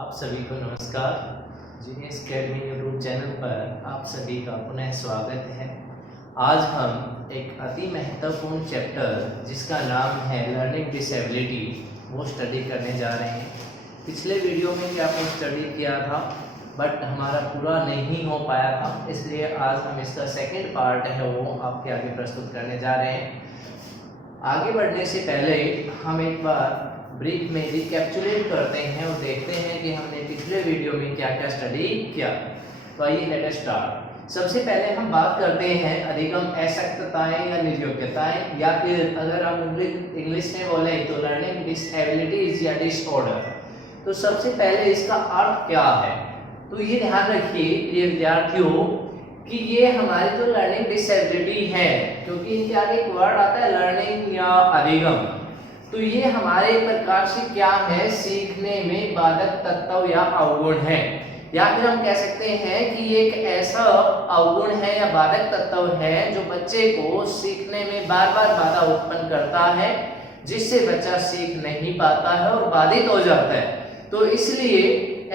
आप सभी को नमस्कार। जीनियस अकेडमी यूट्यूब चैनल पर आप सभी का पुनः स्वागत है। आज हम एक अति महत्वपूर्ण चैप्टर जिसका नाम है लर्निंग डिसेबिलिटी वो स्टडी करने जा रहे हैं। पिछले वीडियो में क्या आपने स्टडी किया था बट हमारा पूरा नहीं हो पाया था, इसलिए आज हम इसका सेकंड पार्ट है वो आपके आगे प्रस्तुत करने जा रहे हैं। आगे बढ़ने से पहले हम एक बार ब्रीफ में रिकैप्चुलेट करते हैं और देखते हैं कि हमने पिछले वीडियो में क्या क्या स्टडी किया। तो आइए लेट अस स्टार्ट। सबसे पहले हम बात करते हैं अधिगम अशक्तताएं या निर्योग्यताएं, या फिर अगर हम इंग्लिश में बोले तो लर्निंग डिसेबिलिटीज या डिसऑर्डर। तो सबसे पहले इसका अर्थ क्या है, तो ये ध्यान रखिए ये विद्यार्थियों कि ये हमारी जो लर्निंग डिसेबिलिटी है, क्योंकि इनके आगे एक वर्ड आता है लर्निंग या अधिगम, तो ये हमारे एक प्रकार से क्या है, सीखने में बाधक तत्व या अवगुण है, या फिर हम कह सकते हैं कि ये एक ऐसा अवगुण है या बाधक तत्व है जो बच्चे को सीखने में बार बार बाधा उत्पन्न करता है, जिससे बच्चा सीख नहीं पाता है और बाधित हो जाता है। तो इसलिए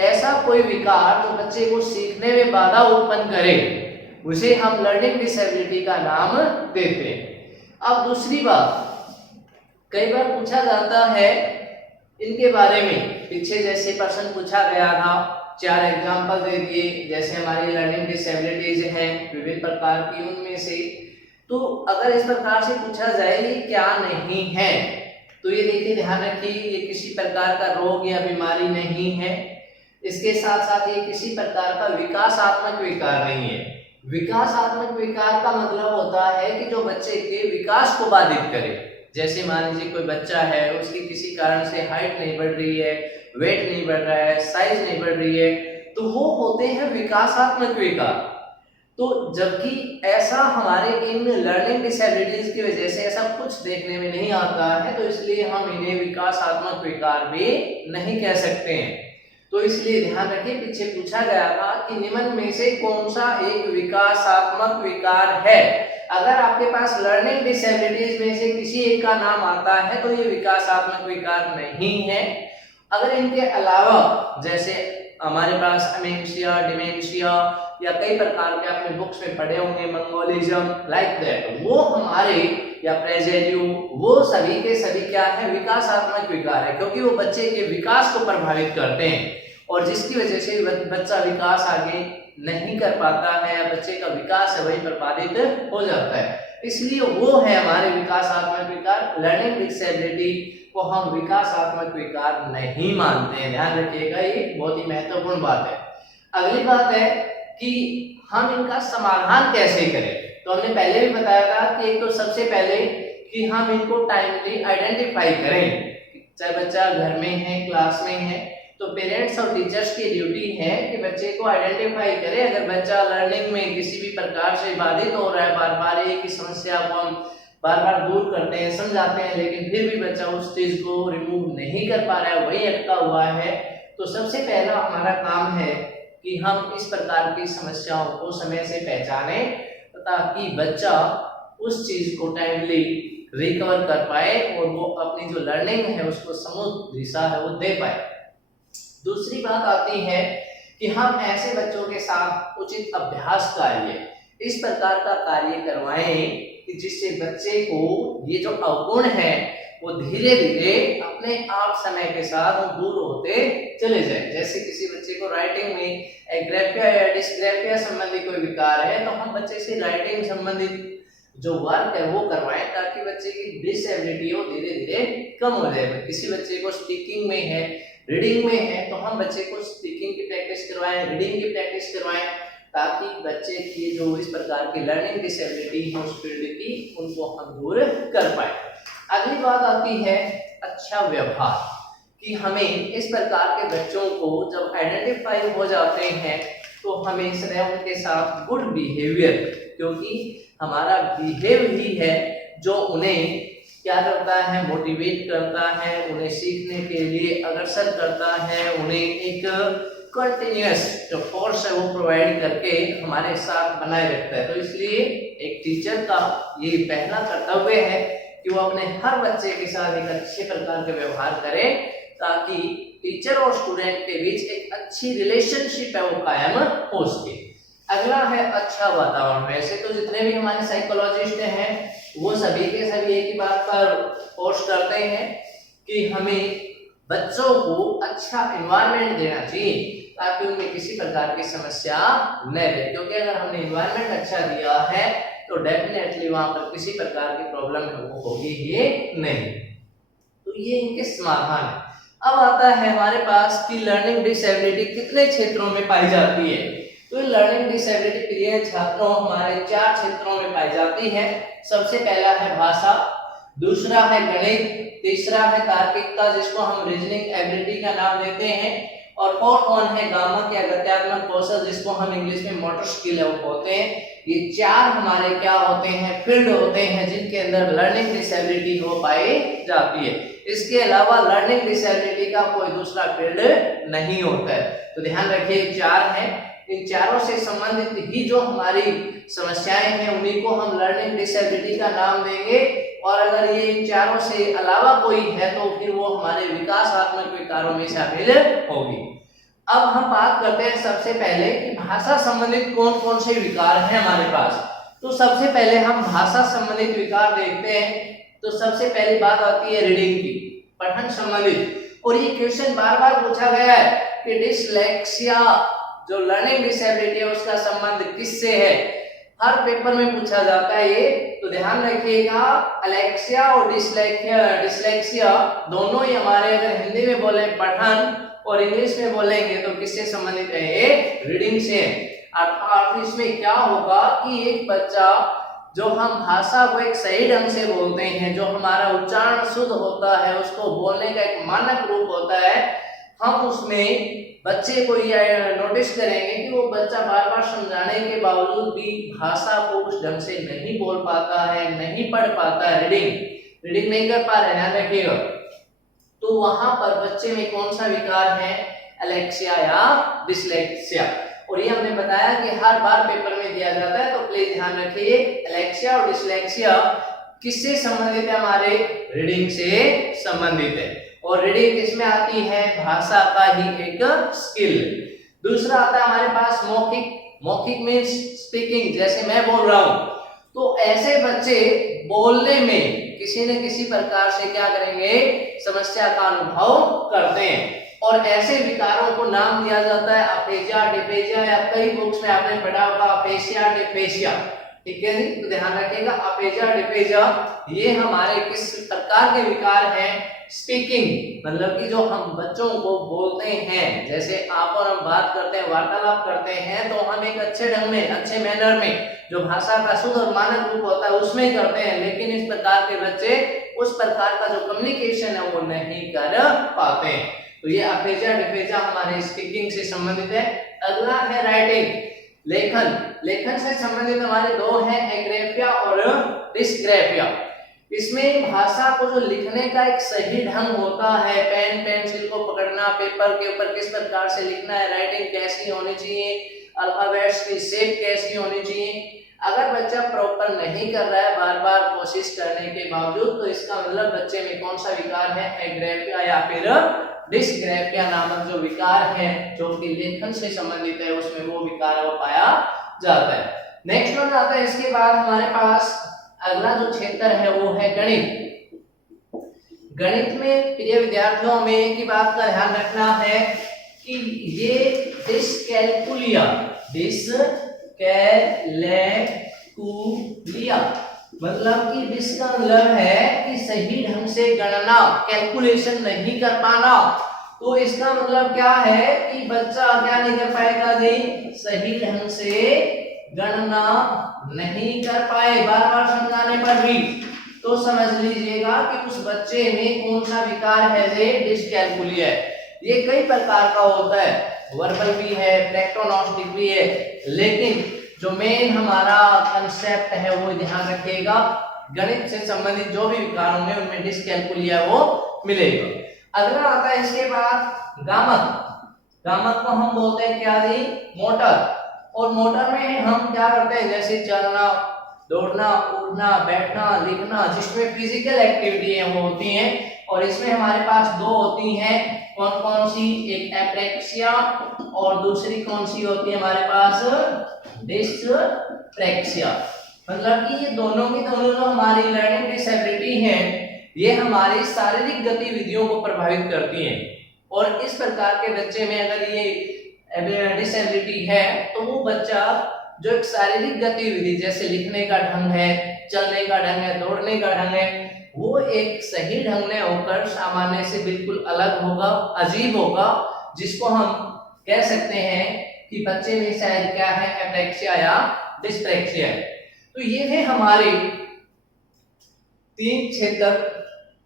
ऐसा कोई विकार जो बच्चे को सीखने में बाधा उत्पन्न करे उसे हम लर्निंग डिसेबिलिटी का नाम देते हैं। अब दूसरी बात, कई बार पूछा जाता है इनके बारे में, पीछे जैसे प्रश्न पूछा गया था, 4 एग्जांपल दे दिए, जैसे हमारी लर्निंग डिसेबिलिटीज हैं विभिन्न प्रकार की, उनमें से तो अगर इस प्रकार से पूछा जाए ये क्या नहीं है, तो ये देखिए ध्यान रखिए ये किसी प्रकार का रोग या बीमारी नहीं है। इसके साथ साथ ये किसी प्रकार का विकासात्मक विकार नहीं है। विकासात्मक विकार का मतलब होता है कि जो बच्चे के विकास को बाधित करे। जैसे मान लीजिए कोई बच्चा है, उसकी किसी कारण से हाइट नहीं बढ़ रही है, वेट नहीं बढ़ रहा है, साइज नहीं बढ़ रही है, तो वो होते हैं विकासात्मक विकार। तो जबकि ऐसा हमारे इन लर्निंग डिसेबिलिटीज की वजह से ऐसा कुछ देखने में नहीं आता है, तो इसलिए हम इन्हें विकासात्मक विकार भी नहीं कह सकते हैं। तो इसलिए ध्यान रखिए पीछे पूछा गया था कि निम्न में से कौन सा एक विकासात्मक विकार है। अगर आपके पास लर्निंग डिसेबिलिटीज में से किसी एक का नाम आता है तो ये विकासात्मक विकार नहीं है। अगर इनके अलावा जैसे हमारे पास अमेंशिया, डिमेंशिया या कई प्रकार के आपने बुक्स में पढ़े होंगे मंगोलिज्म लाइक दैट, वो हमारे या प्रेजेरियो, वो सभी के सभी क्या है, विकासात्मक विकार है, क्योंकि वो बच्चे के विकास को प्रभावित करते हैं और जिसकी वजह से बच्चा विकास आगे नहीं कर पाता है या बच्चे का विकास है वही प्रभावित हो जाता है। इसलिए वो है हमारे विकासात्मक विकार। लर्निंग डिसेबिलिटी को हम विकासात्मक विकार नहीं मानते हैं, ध्यान रखिएगा, ये बहुत ही महत्वपूर्ण बात है। अगली बात है कि हम इनका समाधान कैसे करें। तो हमने पहले भी बताया था कि एक तो सबसे पहले कि हम इनको टाइमली आइडेंटिफाई करें, चाहे बच्चा घर में है, क्लास में है, तो पेरेंट्स और टीचर्स की ड्यूटी है कि बच्चे को आइडेंटिफाई करें। अगर बच्चा लर्निंग में किसी भी प्रकार से बाधित हो रहा है, बार बार एक ही समस्या को हम बार बार दूर करते हैं, समझाते हैं, लेकिन फिर भी बच्चा उस चीज को रिमूव नहीं कर पा रहा है, वही अटका हुआ है, तो सबसे पहला हमारा काम है कि हम इस प्रकार की समस्याओं को समय से पहचाने ताकि बच्चा उस चीज को टाइमली रिकवर कर पाए और वो अपनी जो लर्निंग है उसको समुचित दिशा है वो दे पाए। दूसरी बात आती है कि हम ऐसे बच्चों के साथ उचित अभ्यास कार्य, इस प्रकार का कार्य करवाएं कि जिससे बच्चे को ये जो अवगुण है वो धीरे धीरे अपने आप समय के साथ दूर होते चले जाए। जैसे किसी बच्चे को राइटिंग में एग्रेफिया या डिस्ग्रेफिया संबंधी कोई विकार है, तो हम बच्चे से राइटिंग संबंधित जो वर्क है वो करवाएं ताकि बच्चे की डिसेबिलिटी हो धीरे धीरे कम हो जाए। किसी बच्चे को स्पीकिंग में है, रीडिंग में है, तो हम बच्चे को स्पीकिंग की प्रैक्टिस करवाएं, रीडिंग की प्रैक्टिस करवाएं, ताकि बच्चे की जो इस प्रकार की लर्निंग डिसेबिलिटी है उस फील्ड की उनको हम दूर कर पाए। अगली बात आती है अच्छा व्यवहार, कि हमें इस प्रकार के बच्चों को जब आइडेंटिफाई हो जाते हैं तो हमें सदैव उनके साथ गुड बिहेवियर, क्योंकि हमारा बिहेव ही है जो उन्हें क्या करता है, मोटिवेट करता है, उन्हें सीखने के लिए अग्रसर करता है, उन्हें एक कंटिन्यूअस जो फोर्स है वो प्रोवाइड करके हमारे साथ बनाए रखता है। तो इसलिए एक टीचर का ये पहला कर्तव्य है कि वो अपने हर बच्चे के साथ एक अच्छे प्रकार का व्यवहार करे ताकि टीचर और स्टूडेंट के बीच एक अच्छी रिलेशनशिप है वो कायम हो सके। अगला है अच्छा वातावरण। वैसे तो जितने भी हमारे साइकोलॉजिस्ट हैं वो सभी के सभी एक ही बात पर फोर्स करते हैं कि हमें बच्चों को अच्छा एनवायरनमेंट देना चाहिए ताकि उनमें किसी प्रकार की समस्या न रहे, क्योंकि अगर हमने एनवायरनमेंट अच्छा दिया है तो डेफिनेटली वहां पर किसी प्रकार की प्रॉब्लम होगी ही नहीं। तो ये इनके समाधान है। अब आता है हमारे पास कि लर्निंग डिसेबिलिटी कितने क्षेत्रों में पाई जाती है। तो लर्निंग डिसेबिलिटी प्रिय छात्रों हमारे 4 क्षेत्रों में पाई जाती है। सबसे पहला है भाषा, दूसरा है गणित, तीसरा है तार्किकता जिसको हम रीजनिंग एबिलिटी का नाम देते हैं, और फोर्थ वन है गामक या गत्यात्मक कौशल जिसको हम इंग्लिश में मोटर स्किल बोलते हैं। ये 4 हमारे क्या होते हैं, फील्ड होते हैं जिनके अंदर लर्निंग डिसेबिलिटी हो पाई जाती है। इसके अलावा लर्निंग डिसेबिलिटी का कोई दूसरा फील्ड नहीं होता है। तो ध्यान रखिए 4 है, इन चारों से संबंधित ही जो हमारी समस्याएं हैं उन्हीं को हम लर्निंग डिसेबिलिटी का नाम देंगे, और अगर ये इन चारों से अलावा कोई है तो फिर वो हमारे विकासात्मक विकारों में शामिल होगी। अब हम बात करते हैं सबसे पहले कि भाषा संबंधित कौन कौन से विकार हैं हमारे पास। तो सबसे पहले हम भाषा संबंधित विकार देखते हैं। तो सबसे पहली बात आती है रीडिंग की, पठन संबंधित, और ये क्वेश्चन बार बार पूछा गया है कि डिसलेक्सिया जो लर्निंग डिसेबिलिटी है उसका संबंध किससे है, हर पेपर में पूछा जाता है ये। तो ध्यान रखिएगा एलेक्सिया और डिसलेक्सिया दोनों ही हमारे अगर हिंदी में बोले पठन और इंग्लिश में बोलेंगे तो किससे संबंधित है, ये रीडिंग से। अर्थात इसमें क्या होगा कि एक बच्चा जो हम भाषा को एक सही ढंग से बोलते हैं, जो हमारा उच्चारण शुद्ध होता है, उसको बोलने का एक मानक रूप होता है, हम उसमें बच्चे को यह नोटिस करेंगे कि वो बच्चा बार बार समझाने के बावजूद भी भाषा को उस ढंग से नहीं बोल पाता है, नहीं पढ़ पाता है, रीडिंग नहीं कर पा रहे, ध्यान रखिएगा। तो वहां पर बच्चे में कौन सा विकार है, एलेक्सिया या डिसलेक्सिया। और ये हमने बताया कि हर बार पेपर में दिया जाता है, तो प्लीज ध्यान रखिए एलेक्सिया और डिसलेक्सिया किससे संबंधित है, हमारे रीडिंग से संबंधित है। और रीडिंग किसमें आती है, भाषा का ही एक स्किल। दूसरा आता है हमारे पास मौखिक। मौखिक मीन्स स्पीकिंग, जैसे मैं बोल रहा हूं तो ऐसे बच्चे बोलने में किसी न किसी प्रकार से क्या करेंगे, समस्या का अनुभव करते हैं। और ऐसे विकारों को नाम दिया जाता है अपेजिया, डिपेजिया, या कई बुक्स में आपने पढ़ा होगा अपेशिया, डिपेशिया, ठीक है जी। तो ध्यान रखिएगा अपेजिया, डिपेजिया ये हमारे किस प्रकार के विकार हैं, स्पीकिंग मतलब कि जो हम बच्चों को बोलते हैं, जैसे आप और हम बात करते हैं, वार्तालाप करते हैं, तो हम एक अच्छे ढंग में, अच्छे मैनर में, जो भाषा का शुद्ध और मानक रूप होता है उसमें करते हैं, लेकिन इस प्रकार के बच्चे उस प्रकार का जो कम्युनिकेशन है वो नहीं कर पाते हैं। तो ये अपेजिया, डिपेजिया हमारे स्पीकिंग से संबंधित है। अगला है राइटिंग, लेखन से संबंधित हमारे 2 हैं, एग्रेफिया और डिस्ग्रेफिया। इसमें भाषा को जो लिखने का एक सही ढंग होता है, पेन पेंसिल को पकड़ना, पेपर के ऊपर किस प्रकार से लिखना है, राइटिंग कैसी होनी चाहिए, अल्फाबेट्स की शेप कैसी होनी चाहिए, अगर बच्चा प्रॉपर नहीं कर रहा है बार बार कोशिश करने के बावजूद, तो इसका मतलब बच्चे में कौन सा विकार है, एग्रेफिया या फिर डिस्ग्रेफिया नामक जो विकार है जो कि लेखन से संबंधित है, उसमें वो विकार पाया जाता है। नेक्स्ट वन आता है इसके बाद हमारे पास अगला जो क्षेत्र है वो है गणित। गणित में प्रिय विद्यार्थियों में एक ही बात का ध्यान रखना है कि ये डिस्कैलकुलिया मतलब कि डिस्का मतलब है कि सही ढंग से गणना, कैलकुलेशन नहीं कर पाना। तो इसका मतलब क्या है कि बच्चा क्या नहीं कर पाएगा जी, सही ढंग से गणना नहीं कर पाए बार बार समझाने पर भी। तो समझ लीजिएगा कि उस बच्चे में कौन सा विकार है, जे डिस्कैलकुलिया। ये कई प्रकार का होता है, वर्बल भी है, प्लेक्टोनॉस्टिक भी है, लेकिन जो मेन हमारा कंसेप्ट है वो ध्यान रखिएगा, गणित से संबंधित जो भी विकार होंगे उनमें डिस्कैलकुलिया वो मिलेगा। अगला आता है इसके बाद गामक को हम बोलते हैं क्या जी, मोटर। और मोटर में हम क्या करते हैं, जैसे चलना, दौड़ना, उड़ना, बैठना, लिखना, जिसमें फिजिकल एक्टिविटी है वो होती हैं। और इसमें हमारे पास 2 होती हैं, कौन कौन सी, एक एप्रेक्सिया और दूसरी कौन सी होती है हमारे पास, डिस्प्रेक्सिया। मतलब कि ये दोनों की दोनों जो हमारी लर्निंग डिसेबिलिटी है ये हमारी शारीरिक गतिविधियों को प्रभावित करती हैं, और इस प्रकार के बच्चे में अगर ये डिसेबिलिटी है तो वो बच्चा जो एक शारीरिक गतिविधि जैसे लिखने का ढंग है, चलने का ढंग है, दौड़ने का ढंग है, वो एक सही ढंग में होकर सामान्य से बिल्कुल अलग होगा, अजीब होगा, जिसको हम कह सकते हैं कि बच्चे में शायद क्या है, एप्रेक्सिया या डिस्प्रेक्सिया है। तो ये है हमारे 3 क्षेत्र,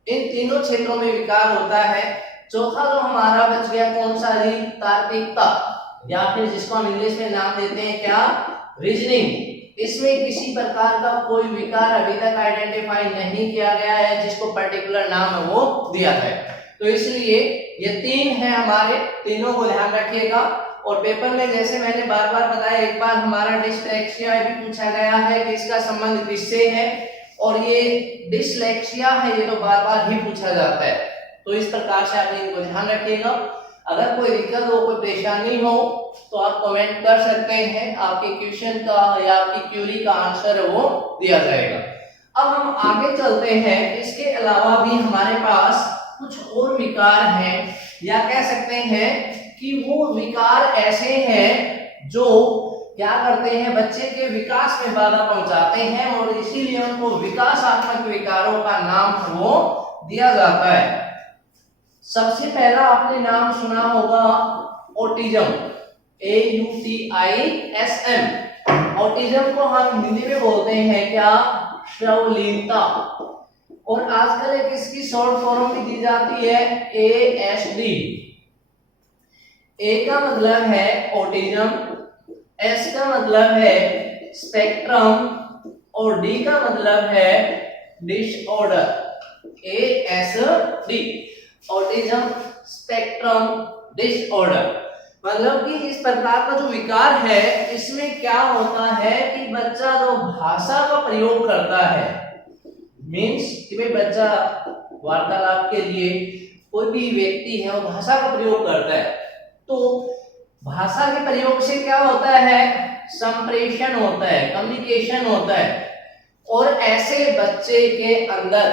इन तीनों क्षेत्रों में विकार होता है। चौथा जो हमारा बच गया कौन सा जी, तार्किकता, या फिर जिसको हम इंग्लिश में नाम देते हैं क्या, रीजनिंग। इसमें किसी प्रकार का कोई विकार अभी तक आइडेंटिफाई नहीं किया गया है जिसको पर्टिकुलर नाम है वो दिया है। तो इसलिए ये 3 है हमारे, तीनों को ध्यान रखिएगा। और पेपर में जैसे मैंने बार बार बताया, एक बार हमारा डिस्लेक्सिया भी पूछा गया है कि इसका संबंध किससे है, और ये डिस्लेक्सिया है ये तो बार बार ही पूछा जाता है। तो इस प्रकार से आप इनको ध्यान रखिएगा। अगर कोई दिक्कत हो, कोई परेशानी हो तो आप कमेंट कर सकते हैं, आपके क्वेश्चन का या आपकी क्वेरी का आंसर वो दिया जाएगा। अब हम आगे चलते हैं। इसके अलावा भी हमारे पास कुछ और विकार हैं, या कह सकते हैं कि वो विकार ऐसे हैं जो क्या करते हैं, बच्चे के विकास में बाधा पहुंचाते हैं, और इसीलिए उनको विकासात्मक विकारों का नाम वो दिया जाता है। सबसे पहला आपने नाम सुना होगा ऑटिज्म, AUTISM। ऑटिज्म को हम हिंदी में बोलते हैं क्या, श्रवणलीनता, और आजकल एक इसकी शॉर्ट फॉर्म भी दी जाती है ASD। ए का मतलब है ऑटिज्म, एस का मतलब है स्पेक्ट्रम, और डी का मतलब है disorder, ASD, autism spectrum disorder. मतलब कि इस प्रकार का जो विकार है इसमें क्या होता है कि बच्चा जो भाषा का प्रयोग करता है, मीन्स कि भाई बच्चा वार्तालाप के लिए कोई भी व्यक्ति है वो भाषा का प्रयोग करता है, तो भाषा के प्रयोग से क्या होता है, संप्रेषण होता है, कम्युनिकेशन होता है, और ऐसे बच्चे के अंदर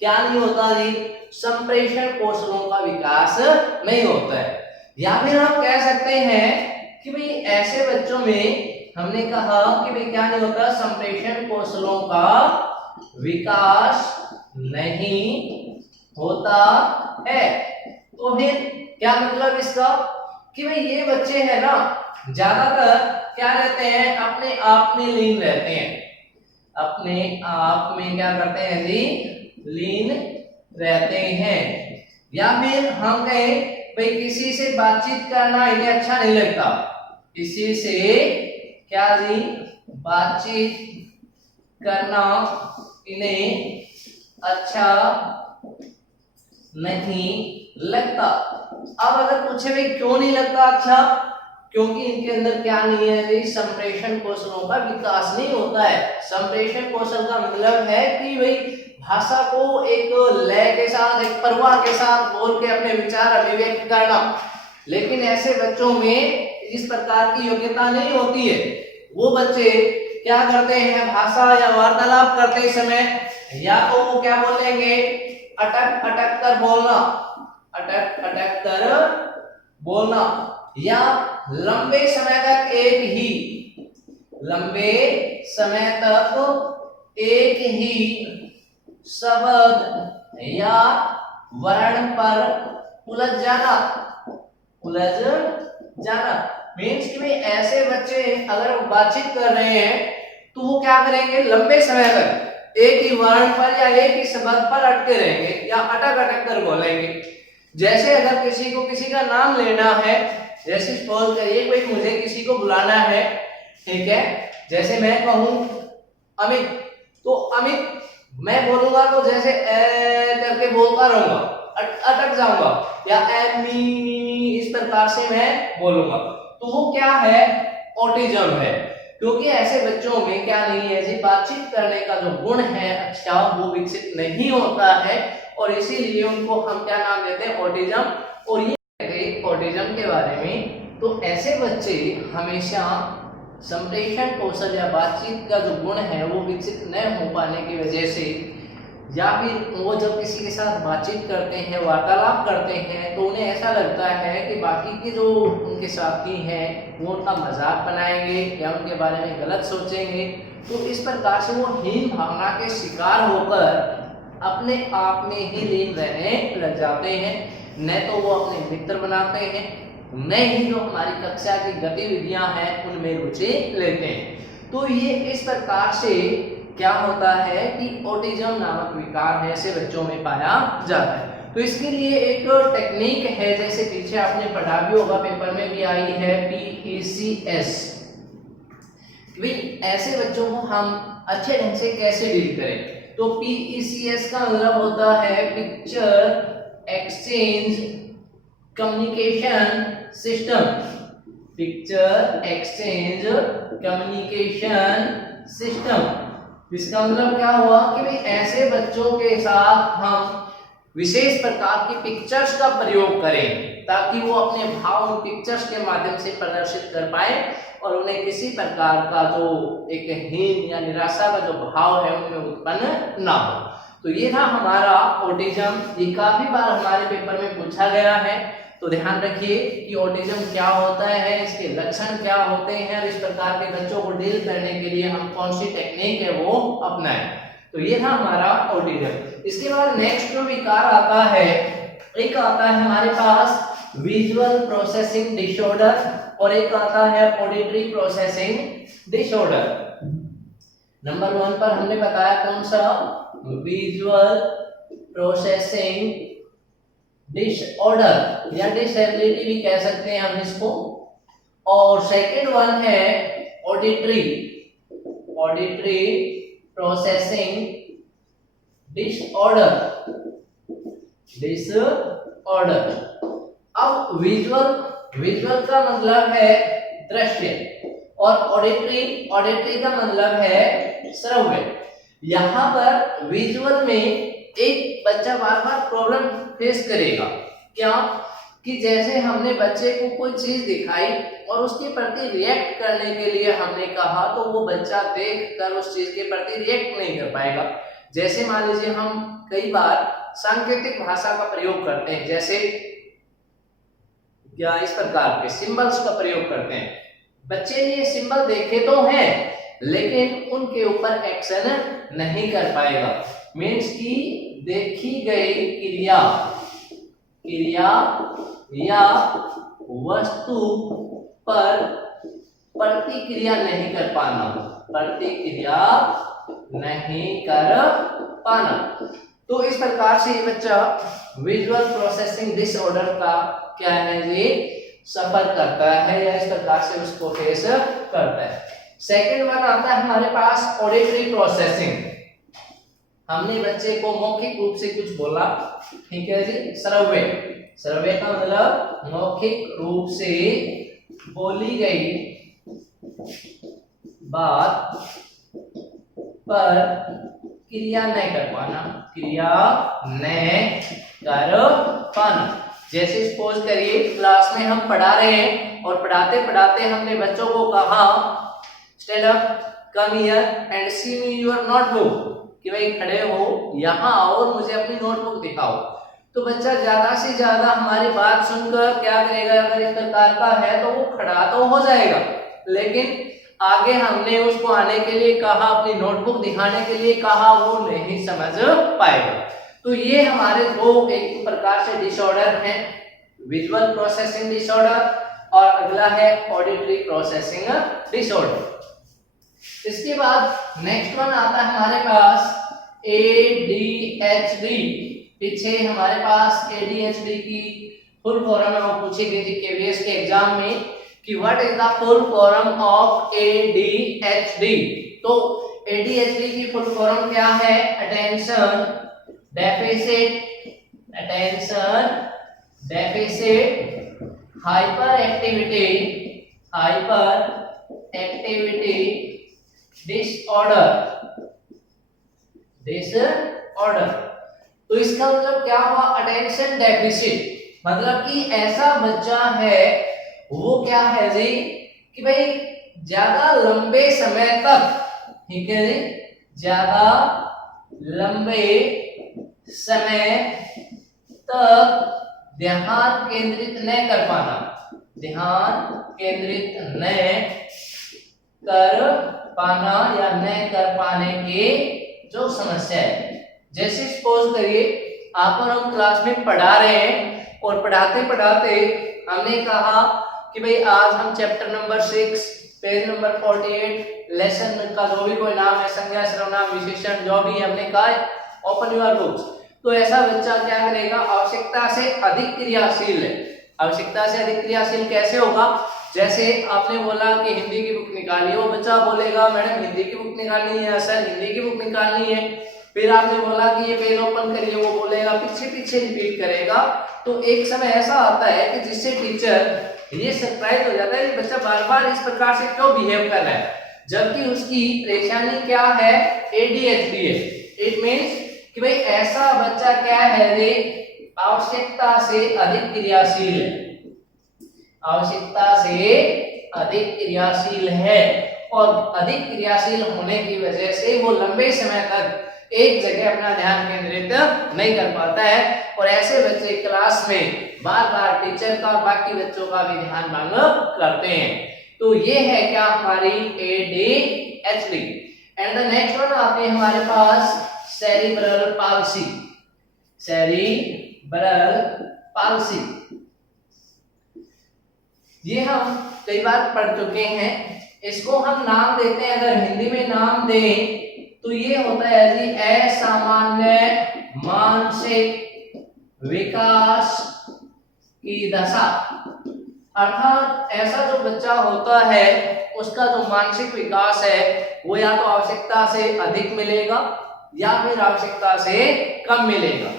क्या नहीं होता जी, संप्रेषण कौशलों का विकास नहीं होता है। या फिर हम कह सकते हैं कि भाई ऐसे बच्चों में हमने कहा कि भाई क्या नहीं होता, संप्रेषण कौशलों का विकास नहीं होता है। तो फिर क्या मतलब इसका, कि भाई ये बच्चे हैं ना ज्यादातर क्या रहते हैं, अपने आप में लीन रहते हैं, अपने आप में क्या करते हैं जी, लीन रहते हैं। या फिर हम कहें भाई किसी से बातचीत करना इन्हें अच्छा नहीं लगता, किसी से क्या जी, बातचीत करना इन्हें अच्छा नहीं लगता। अब अगर पूछे भाई क्यों नहीं लगता अच्छा, क्योंकि इनके अंदर क्या नहीं है, संप्रेषण कौशलों का विकास नहीं होता है। संप्रेषण कौशल का मतलब है कि भाई भाषा को एक लय के साथ, एक प्रवाह के साथ बोल के अपने विचार अभिव्यक्त करना, लेकिन ऐसे बच्चों में इस प्रकार की योग्यता नहीं होती है। वो बच्चे क्या करते हैं, भाषा या वार्तालाप करते समय या तो वो क्या बोलेंगे, अटक अटक कर बोलना, अटक अटक कर बोलना, या लंबे समय तक एक ही शब्द या वर्ण पर उलझ जाना। मीन्स कि भाई ऐसे बच्चे अगर बातचीत कर रहे हैं तो वो क्या करेंगे, लंबे समय तक एक ही वर्ण पर या एक ही शब्द पर अटके रहेंगे या अटक अटक कर बोलेंगे। जैसे अगर किसी को किसी का नाम लेना है, जैसे सपोज करिए भाई मुझे किसी को बुलाना है, ठीक है, जैसे मैं कहूं अमित, तो अमित मैं बोलूंगा तो जैसे ए करके बोलता रहूंगा, अटक जाऊंगा, या ए मी इस प्रकार से मैं बोलूंगा, तो वो क्या है, ऑटिज्म है। क्योंकि ऐसे बच्चों में क्या नहीं है जी, बातचीत करने का जो गुण है अच्छा वो विकसित नहीं होता है, और इसीलिए उनको हम क्या नाम देते हैं, ऑटिज्म और ये गई ऑटिज्म के बारे में। तो ऐसे बच्चे हमेशा संप्रेषण कौशल या बातचीत का जो गुण है वो विकसित न हो पाने की वजह से, या फिर वो जब किसी के साथ बातचीत करते हैं, वार्तालाप करते हैं, तो उन्हें ऐसा लगता है कि बाकी के जो उनके साथी हैं वो उनका मजाक बनाएंगे या उनके बारे में गलत सोचेंगे। तो इस प्रकार से वो हीन भावना के शिकार होकर अपने आप में ही लीन रहने लग जाते हैं। न तो वो अपने मित्र बनाते हैं, न ही जो हमारी कक्षा की गतिविधियां हैं उनमें रुचि लेते हैं। तो ये इस प्रकार से क्या होता है कि ऑटिज्म नामक विकार है ऐसे बच्चों में पाया जाता है। तो इसके लिए एक टेक्निक है, जैसे पीछे आपने पढ़ा भी होगा, पेपर में भी आई है, PECS। ऐसे बच्चों को हम अच्छे ढंग से कैसे डील करें? तो PECS का मतलब होता है picture exchange communication system. Picture exchange communication system. इसका मतलब क्या हुआ कि भाई ऐसे बच्चों के साथ हम विशेष प्रकार की पिक्चर्स का प्रयोग करें ताकि वो अपने भाव उन पिक्चर्स के माध्यम से प्रदर्शित कर पाए और उन्हें किसी प्रकार का जो एक हीन या निराशा का जो भाव है उनमें उत्पन्न ना हो। तो ये था हमारा ऑटिज्म। ये काफी बार हमारे पेपर में पूछा गया है, तो ध्यान रखिए कि ऑटिज्म क्या होता है, इसके लक्षण क्या होते हैं और इस प्रकार के बच्चों को डील करने के लिए हम कौन सी टेक्निक है वो अपनाएं। तो ये था हमारा ऑटिज्म। इसके बाद नेक्स्ट जो विकार आता है, एक आता है हमारे पास विजुअल प्रोसेसिंग डिसऑर्डर और एक आता है ऑडिटरी प्रोसेसिंग डिसऑर्डर। नंबर 1 पर हमने बताया कौन सा, विजुअल प्रोसेसिंग डिसऑर्डर या डिसेबिलिटी भी कह सकते हैं हम इसको। और सेकंड वन है ऑडिटरी प्रोसेसिंग डिसऑर्डर। अब विजुअल का मतलब है दृश्य और ऑडिटरी का मतलब है श्रव्य। यहाँ पर विजुअल में एक बच्चा बार बार प्रॉब्लम फेस करेगा, क्या कि जैसे हमने बच्चे को कोई चीज दिखाई और उसके प्रति रिएक्ट करने के लिए हमने कहा, तो वो बच्चा देखकर उस चीज के प्रति रिएक्ट नहीं कर पाएगा। जैसे मान लीजिए हम कई बार सांकेतिक भाषा का प्रयोग करते हैं, जैसे या इस प्रकार के सिंबल्स का प्रयोग करते हैं। बच्चे ने ये सिंबल देखे तो हैं लेकिन उनके ऊपर एक्शन नहीं कर पाएगा। मीन्स की देखी गई क्रिया या वस्तु पर प्रतिक्रिया नहीं कर पाना। तो इस प्रकार से ये बच्चा विजुअल प्रोसेसिंग डिसऑर्डर का क्या है, ये सफर करता है या इस प्रकार से उसको फेस करता है। सेकंड वन आता है हमारे पास ऑडिटरी प्रोसेसिंग। हमने बच्चे को मौखिक रूप से कुछ बोला, ठीक है जी, श्रव्य का मतलब मौखिक रूप से बोली गई बात पर क्रिया न कर पाना। जैसे सपोज करिए क्लास में हम पढ़ा रहे हैं और पढ़ाते पढ़ाते हमने बच्चों को कहा stand up, come here and see me your notebook, कि भाई खड़े हो, यहाँ आओ और मुझे अपनी नोटबुक दिखाओ। तो बच्चा ज्यादा से ज्यादा हमारी बात सुनकर क्या करेगा, अगर इस प्रकार का है तो वो खड़ा तो हो जाएगा, लेकिन आगे हमने उसको आने के लिए कहा, अपनी नोटबुक दिखाने के लिए कहा, वो नहीं समझ पाएगा। तो ये हमारे दो एक प्रकार से डिसऑर्डर हैं, विजुअल प्रोसेसिंग डिसऑर्डर और अगला है ऑडिटरी प्रोसेसिंग डिसऑर्डर। इसके बाद नेक्स्ट वन आता है हमारे पास ADHD। पीछे हमारे पास ADHD की फुल फॉर्म है, वो पूछी गई थी KVS के एग्जाम में कि what is the full form of ADHD। तो ADHD की फुल फॉर्म क्या है, attention deficit hyper activity disorder. तो इसका मतलब क्या हुआ, अटेंशन डेफिसिट मतलब कि ऐसा बच्चा है वो क्या है जी कि भाई ज्यादा लंबे समय तक, ठीक है जी, ज्यादा लंबे समय तक ध्यान केंद्रित न कर पाना, ध्यान केंद्रित न कर पाना या न कर पाने के जो समस्या है। जैसे सपोज करिए आप और हम क्लास में पढ़ा रहे हैं और पढ़ाते पढ़ाते हमने कहा कि भाई आज हम chapter number 6 page number 48 lesson का जो भी कोई नाम है, संज्ञा सर्वनाम विशेषण जो भी हमने कहा ओपन योर बुक्स। तो ऐसा बच्चा क्या करेगा, आवश्यकता से अधिक क्रियाशील है। आवश्यकता से अधिक क्रियाशील कैसे होगा, जैसे आपने बोला कि हिंदी की बुक निकालिए, वो बच्चा बोलेगा मैडम हिंदी की बुक निकालनी है, सर हिंदी की बुक निकालनी है। फिर आपने बोला कि ये पेज ओपन करिए, वो बोलेगा पीछे पीछे रिपीट करेगा। तो एक समय ऐसा आता है कि जिससे टीचर ये सरप्राइज हो जाता है कि बच्चा बार बार इस प्रकार से क्यों बिहेव कर रहा है, जबकि उसकी परेशानी क्या है, ADHD है। इट मींस कि भाई ऐसा बच्चा क्या है रे, आवश्यकता से अधिक क्रियाशील है, आवश्यकता से अधिक क्रियाशील है। और अधिक क्रियाशील होने की वजह से वो लंबे समय तक एक जगह अपना ध्यान केंद्रित नहीं कर पाता है, और ऐसे बच्चे क्लास में बार बार टीचर का और बाकी बच्चों का भी ध्यान भंग करते हैं। तो ये है क्या हमारी ADHD। And the next one आते हैं हमारे पास सेरिब्रल पाल्सी। सेरिब्रल पाल्सी ये हम कई बार पढ़ चुके हैं। इसको हम नाम देते हैं, अगर हिंदी में नाम दें तो ये होता है जी असामान्य मानसिक विकास की दशा। अर्थात ऐसा जो बच्चा होता है उसका जो मानसिक विकास है वो या तो आवश्यकता से अधिक मिलेगा या फिर आवश्यकता से कम मिलेगा।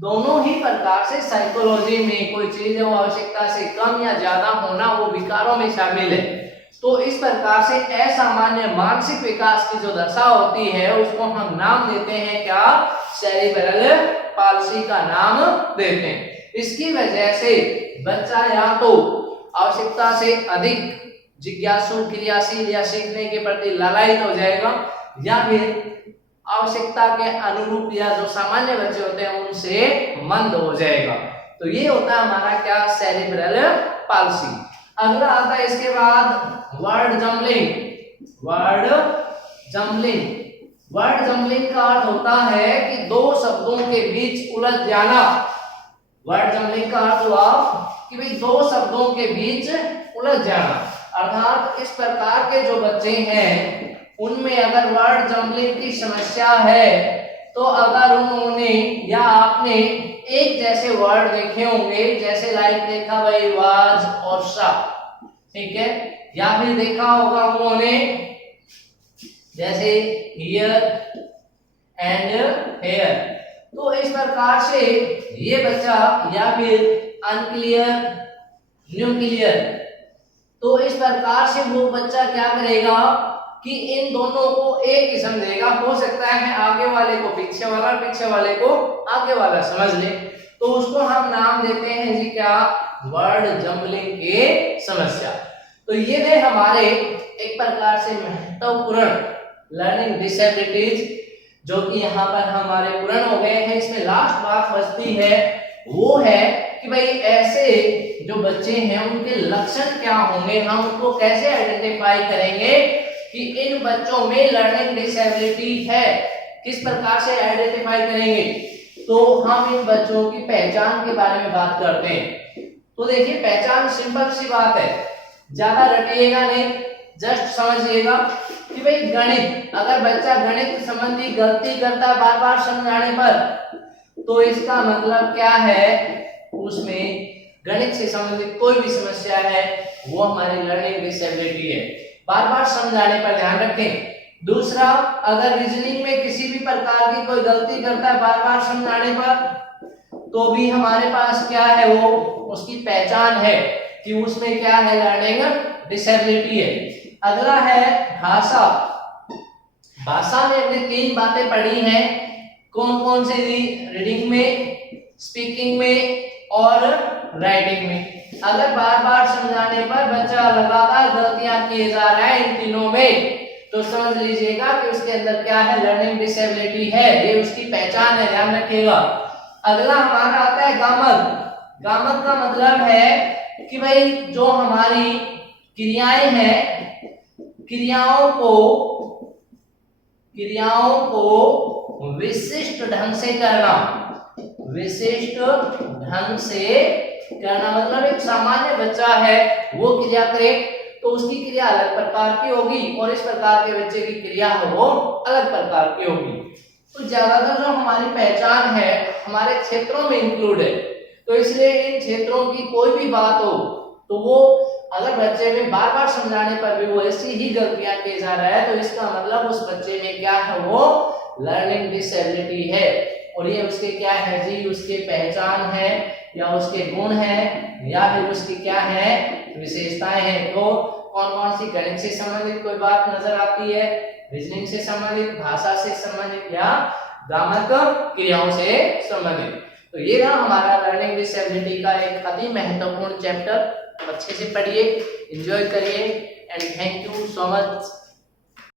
दोनों ही प्रकार से साइकोलॉजी में कोई चीज वो आवश्यकता से कम या ज्यादा होना वो विकारों में शामिल है। तो इस प्रकार से असामान्य मानसिक विकास की जो दशा होती है उसको हम नाम देते हैं क्या, सेरिब्रल पाल्सी का नाम देते हैं। इसकी वजह से बच्चा या तो आवश्यकता से अधिक जिज्ञासु, क्रियाशील या सीखने के प्रति लालायित हो जाएगा, या फिर आवश्यकता के अनुरूप या जो सामान्य बच्चे होते हैं उनसे मंद हो जाएगा। तो ये होता है हमारा क्या, सेरिब्रल पाल्सी। अगला आता है इसके बाद word jumbling. Word jumbling, word jumbling का अर्थ होता है कि दो शब्दों के बीच उलझ जाना। वर्ड जम्बलिंग का अर्थ हुआ कि भाई दो शब्दों के बीच उलझ जाना। अर्थात इस प्रकार के जो बच्चे हैं उनमें अगर वर्ड जम्बलिंग की समस्या है तो अगर उन्होंने या आपने एक जैसे वर्ड देखे होंगे, जैसे लाइक देखा भाई वाज और सा, ठीक है, या फिर देखा होगा उन्होंने जैसे हियर एंड हेयर। तो इस प्रकार से ये बच्चा, या फिर अनक्लियर, न्यूक्लियर, तो इस प्रकार से वो बच्चा क्या करेगा कि इन दोनों को एक ही समझेगा। हो सकता है आगे वाले को पीछे वाला, पीछे वाले को आगे वाला समझ ले, तो उसको हम नाम देते हैं जी क्या, वर्ड जम्बलिंग की समस्या। तो ये है हमारे एक प्रकार से महत्वपूर्ण लर्निंग डिसेबिलिटीज जो कि यहाँ पर हमारे पूर्ण हो गए हैं। इसमें लास्ट बात बचती है वो है कि भाई ऐसे जो बच्चे हैं उनके लक्षण क्या होंगे, हम उनको कैसे आइडेंटिफाई करेंगे कि इन बच्चों में लर्निंग डिसेबिलिटी है, किस प्रकार से आइडेंटिफाई करेंगे। तो हम इन बच्चों की पहचान के बारे में बात करते हैं। तो देखिए पहचान सिंपल सी बात है, ज्यादा रटिएगा नहीं, जस्ट समझिएगा कि भाई गणित, अगर बच्चा गणित संबंधी गलती करता बार बार समझाने पर तो इसका मतलब क्या है, उसमें गणित से संबंधित कोई भी समस्या है वो हमारी लर्निंग डिसेबिलिटी है। बार बार समझाने पर ध्यान रखें। दूसरा, अगर रीजनिंग में किसी भी प्रकार की कोई गलती करता है बार बार समझाने पर तो भी हमारे पास क्या है, वो उसकी पहचान है कि उसमें क्या है, लर्निंग डिसेबिलिटी है। अगला है भाषा। भाषा में हमने 3 बातें पढ़ी हैं, कौन कौन से, रीडिंग में, स्पीकिंग में और राइटिंग में। अगर बार बार समझाने पर बच्चा लगातार गलतियां किए जा रहा है इन तीनों में, तो समझ लीजिएगा कि उसके अंदर क्या है, लर्निंग डिसेबिलिटी है, ये उसकी पहचान है, ध्यान रखिएगा। अगला हमारा आता है गामक। गामक का मतलब है कि भाई जो हमारी क्रियाएं हैं, क्रियाओं को विशिष्ट ढंग से करना, विशिष्ट ढंग से करना मतलब एक सामान्य बच्चा है वो क्रिया करे तो उसकी क्रिया अलग प्रकार की होगी और इस प्रकार के बच्चे की क्रिया है वो अलग प्रकार की होगी। तो ज्यादातर जो हमारी पहचान है हमारे क्षेत्रों में इंक्लूड है, तो इसलिए इन क्षेत्रों की कोई भी बात हो तो वो अगर बच्चे में बार बार समझाने पर भी वो ऐसी ही गलतियां किए जा रहा है तो इसका मतलब उस बच्चे में क्या है, वो लर्निंग डिसेबिलिटी है। और ये उसके क्या है जी, उसके पहचान है या उसके गुण है या फिर उसकी क्या है, विशेषताएं हैं। तो कौन कौन सी गणित से संबंधित कोई बात नजर आती है, रीजनिंग से संबंधित, भाषा से संबंधित या गामक क्रियाओं से संबंधित। तो ये रहा हमारा लर्निंग डिसेबिलिटी का एक अति महत्वपूर्ण चैप्टर। अच्छे से पढ़िए, एंजॉय करिए and thank you so much.